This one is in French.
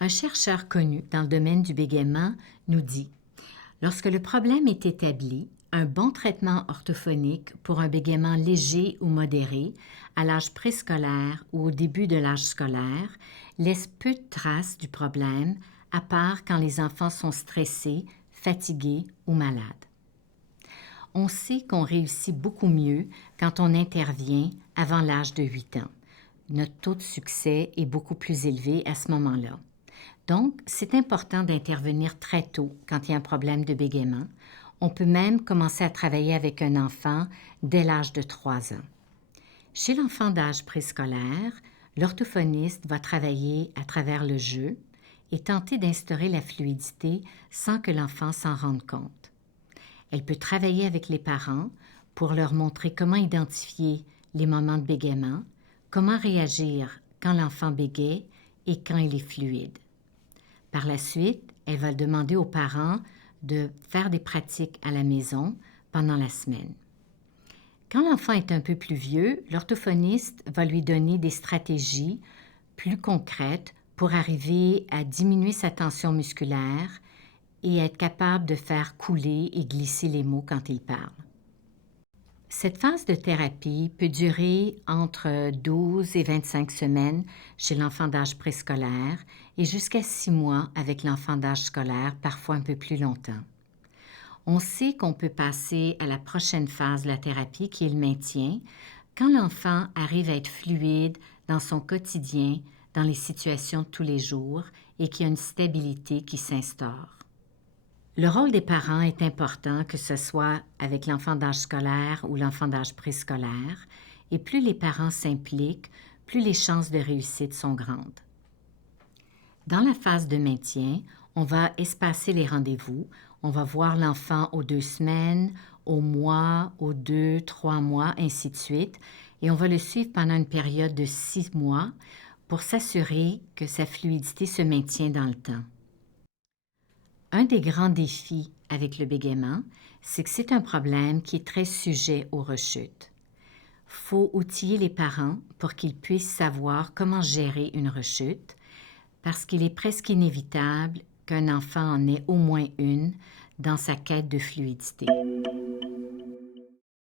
Un chercheur connu dans le domaine du bégaiement nous dit: lorsque le problème est établi, un bon traitement orthophonique pour un bégaiement léger ou modéré, à l'âge préscolaire ou au début de l'âge scolaire, laisse peu de traces du problème, à part quand les enfants sont stressés, fatigués ou malades. On sait qu'on réussit beaucoup mieux quand on intervient avant l'âge de 8 ans. Notre taux de succès est beaucoup plus élevé à ce moment-là. Donc, c'est important d'intervenir très tôt quand il y a un problème de bégaiement. On peut même commencer à travailler avec un enfant dès l'âge de 3 ans. Chez l'enfant d'âge préscolaire, l'orthophoniste va travailler à travers le jeu et tenter d'instaurer la fluidité sans que l'enfant s'en rende compte. Elle peut travailler avec les parents pour leur montrer comment identifier les moments de bégaiement, comment réagir quand l'enfant bégaie et quand il est fluide. Par la suite, elle va demander aux parents de faire des pratiques à la maison pendant la semaine. Quand l'enfant est un peu plus vieux, l'orthophoniste va lui donner des stratégies plus concrètes pour arriver à diminuer sa tension musculaire et être capable de faire couler et glisser les mots quand il parle. Cette phase de thérapie peut durer entre 12 et 25 semaines chez l'enfant d'âge préscolaire et jusqu'à 6 mois avec l'enfant d'âge scolaire, parfois un peu plus longtemps. On sait qu'on peut passer à la prochaine phase de la thérapie qui est le maintien, quand l'enfant arrive à être fluide dans son quotidien, dans les situations de tous les jours et qu'il y a une stabilité qui s'instaure. Le rôle des parents est important, que ce soit avec l'enfant d'âge scolaire ou l'enfant d'âge préscolaire, et plus les parents s'impliquent, plus les chances de réussite sont grandes. Dans la phase de maintien, on va espacer les rendez-vous, on va voir l'enfant aux 2 semaines, au mois, aux 2, 3 mois, ainsi de suite, et on va le suivre pendant une période de 6 mois pour s'assurer que sa fluidité se maintient dans le temps. Un des grands défis avec le bégaiement, c'est que c'est un problème qui est très sujet aux rechutes. Il faut outiller les parents pour qu'ils puissent savoir comment gérer une rechute, parce qu'il est presque inévitable qu'un enfant en ait au moins une dans sa quête de fluidité.